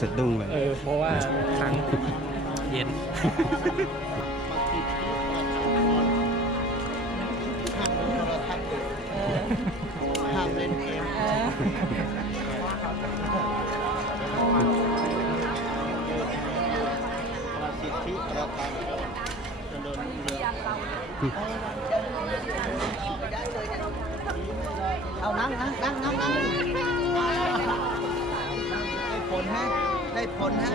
สะดุ้งเลยเพราะว่าครั้งเย็นห้ามเล่นเกมสิทธิเราทำจะโดนเอานั่งได้ผลฮะได้ผลฮะ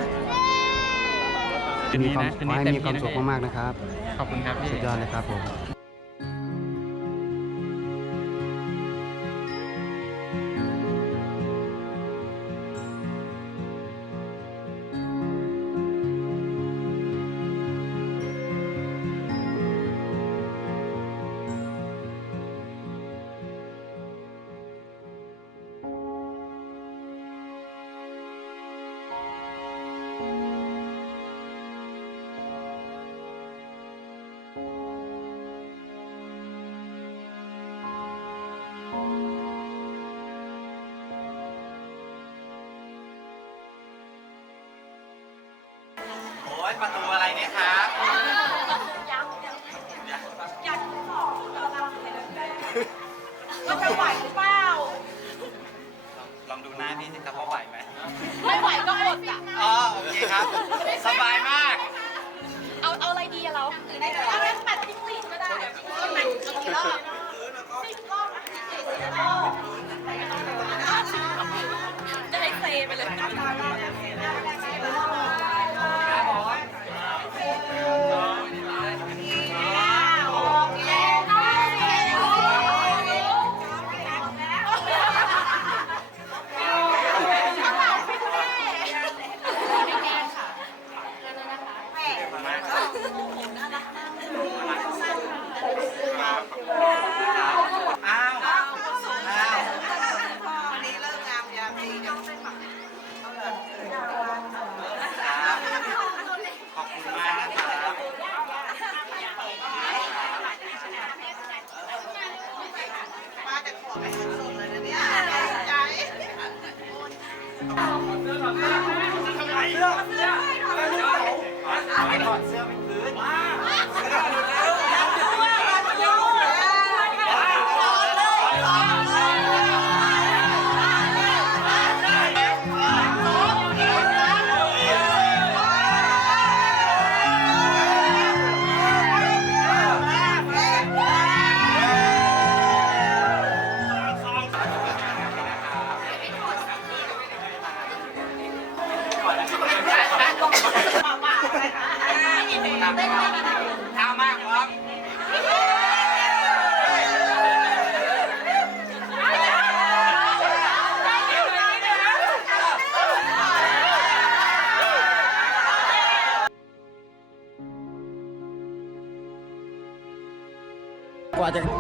มีความสุขมากๆนะครับขอบคุณครับสุดยอดเลยครับผมประตูอะไรเนี่ยครับก็จะไหวหรือเปล่าลองดูหน้าพี่สิครับว่าไหวไหมไม่ไหวก็อดอ่ะโอเคครับสบายมากเอาอะไรดีอะเราเอาเล่นปัดจิ้งหรีดก็ได้กี่รอบ10 รอบจะให้เซไปเลยไม่มีเพลง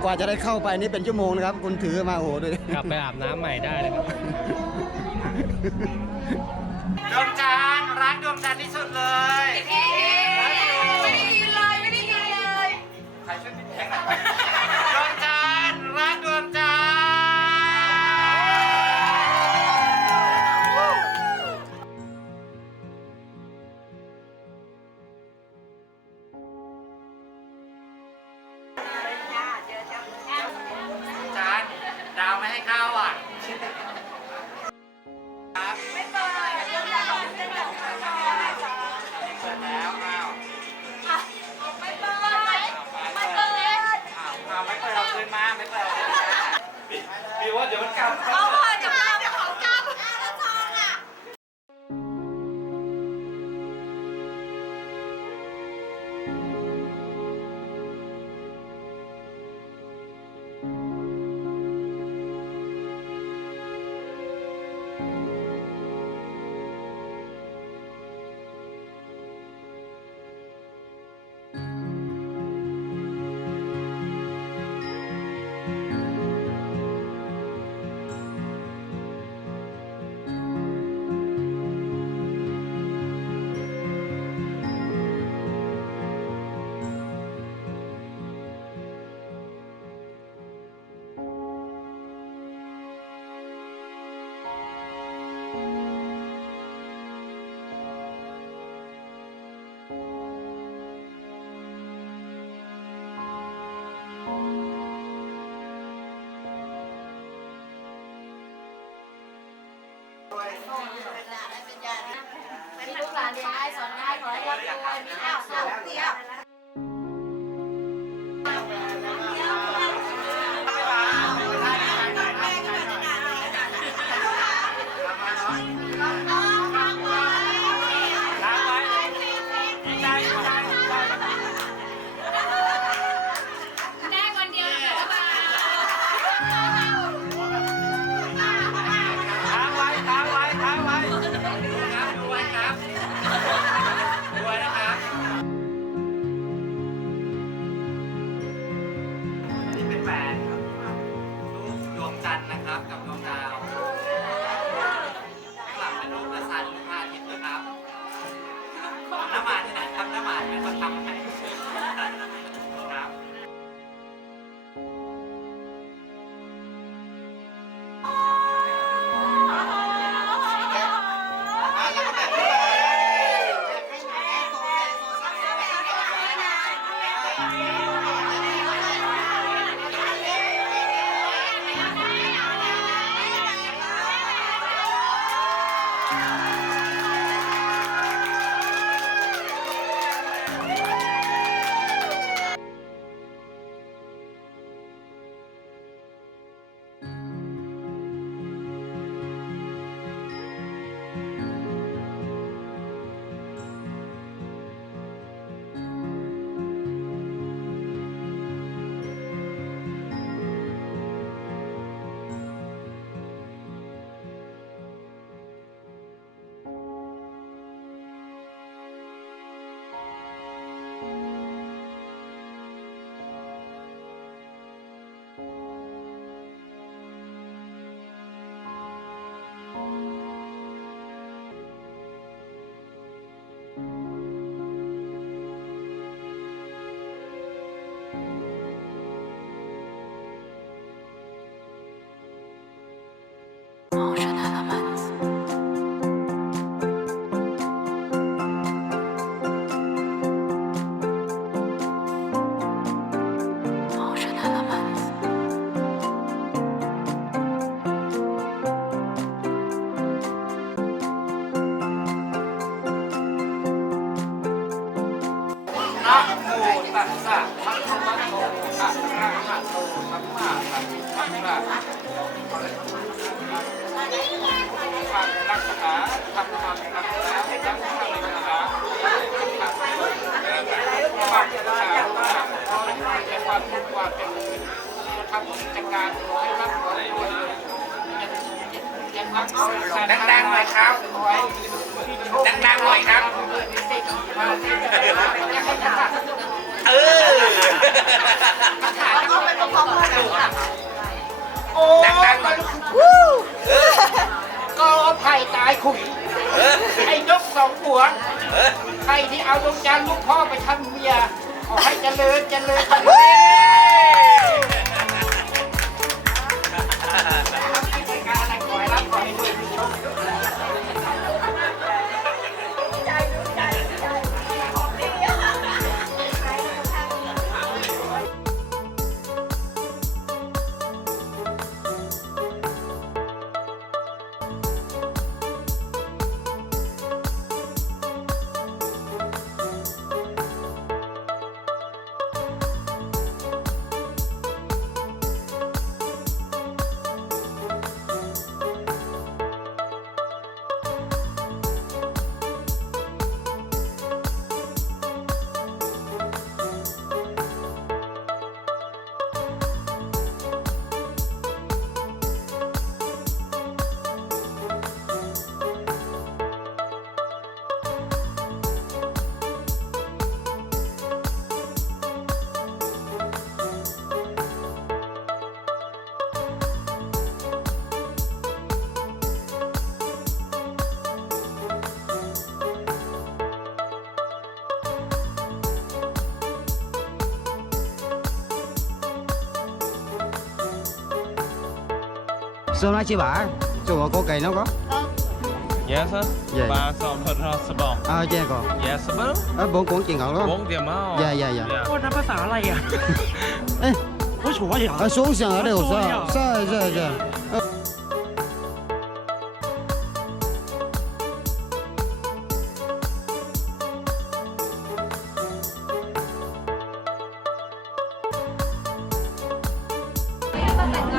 ว่าจะได้เข้าไปนี่เป็นชั่วโมงนะครับคุณถือมาโอ้โหด้วย กลับไปอาบน้ำใหม่ได้เลยครับ ดวงจันทร์รักดวงจันทร์ที่สุดเลย ไม่ได้ยินเลยไม่ได้ยินเลย ใครช่วยปิดเพลงหน่อยดวงจันทร์รักดวงจันทร์จันทร์ดาวไม่ให้เข้าอ่ะครับ ไม่เปิดเรื่องราวของเส้นแบบไม่เปิด เปิดแล้วอ้าว ไม่เปิดไม่เปิด อ้าวไม่เปิดเอาคืนมาไม่เปิดเอาคืนมาพี่ว่าเดี๋ยวมันกลับ เอาเปิดกับเราเดี๋ยวของกลับแล้วทองอ่ะ มีลูกหลานเรียนได้สอนได้ขอให้ร่ำรวยมีข้าวสุขเตี้ยได้คนเดียวเลยหรือเปล่า ค้างไว้ดูไว้ครับดูไว้นะครับนี่เป็นแหวนรูปดวงจันทร์นะครับกับดวงดาวข้างหลังเป็นรูปพระจันทร์รูปพระอาทิตย์นะครับน้ำมันที่ไหนครับน้ำมันเป็นคนทำให้ครับ นะโมตัสสะภะคะวะโตอะระหะโตสัมมาสัมพุทธัสสะความรักษาทำความรักษาให้รักษาความรักษาความรักษาความทุกข์ความเป็นทำกิจการให้รับผลด้วยดังๆหน่อยครับดังๆหน่อยครับ เอาไปพร้อมๆกันค่ะ โอ้ก็เอาไผ่ตายขุยไอ้นกสองหัวใครที่เอาดวงจันทร์ลูกพ่อไปทำเมียขอให้เจริญเจริญเจริญการอะไรขอให้รับขอให้รวย Sao nói chị bà? Cho bà có cây nó có? Yes sir. Dạ. Ba sọ thật ra sờ bong. À, dạ có. Yes sir. Bốn cuốn chuyện ngọt đó. วงเดียวมั้ง Dạ, dạ, dạ. โอ้นั่นภาษาอะไรอ่ะ Ê, โอ้ชัวร์เหรอ xuống sân ở đây Ôi, sao? à. Sao, sao, sao? แต่งง